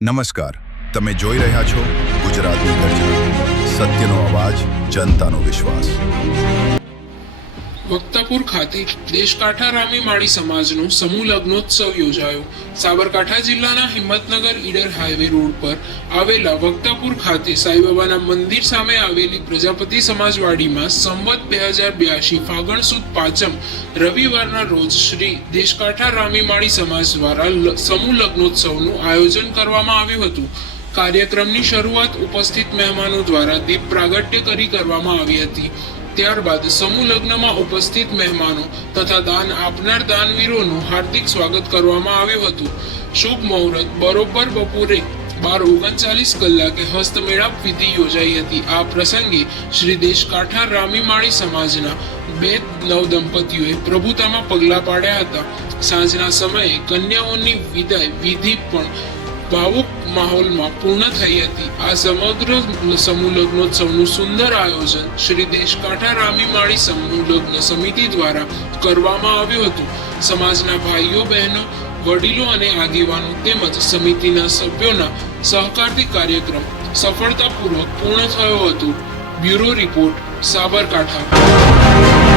નમસ્કાર, તમે જોઈ રહ્યા છો ગુજરાતની ગર્જના, સત્યનો અવાજ, જનતાનો વિશ્વાસ. વક્તાપુર ખાતે દેશકાંઠા રામી માળી સમાજનો સમૂહ લગ્નોત્સવ યોજાયો. સાબરકાંઠા જિલ્લાના હિંમતનગર ઈડર હાઈવે રોડ પર આવેલા વક્તાપુર ખાતે સાઈબાબાના મંદિર સામે આવેલી પ્રજાપતિ સમાજવાડીમાં સંવત 2082 ફાગણ સુદ પાંચમ રવિવારના રોજ શ્રી દેશકાંઠા રામી માળી સમાજ દ્વારા સમૂહ લગ્નોત્સવનું આયોજન કરવામાં આવ્યું હતું. કાર્યક્રમની શરૂઆત ઉપસ્થિત મહેમાનો દ્વારા દીપ પ્રાગટ્ય કરી કરવામાં આવી હતી. ત્યારબાદ સમૂહ લગ્નમાં ઉપસ્થિત મહેમાનો તથા દાન આપનાર દાનવીરોનું હાર્દિક સ્વાગત કરવામાં આવ્યું હતું. શુભ મુહૂર્ત બરોબર બપોરે 12:39 કલાકે હસ્તમેળાપ વિધિ યોજાઈ હતી. આ પ્રસંગે શ્રી દેશકાંઠા રામી માળી સમાજના બે નવદંપતીઓએ પ્રભુતામાં પગલાં પાડ્યા હતા. સાંજના સમયે કન્યાઓની વિદાય વિધિ પણ ભાવુક માહોલમાં પૂર્ણ થઈ હતી. આ સમગ્ર સમૂહ લગ્નોત્સવનું સુંદર આયોજન શ્રી દેશકાંઠા રામી માળી સમૂહ લગ્ન સમિતિ દ્વારા કરવામાં આવ્યું હતું. સમાજના ભાઈઓ બહેનો વડીલો અને આગેવાનો તેમજ સમિતિના સભ્યોના સહકારથી કાર્યક્રમ સફળતાપૂર્વક પૂર્ણ થયો હતો. Bureau report, Sabarkantha.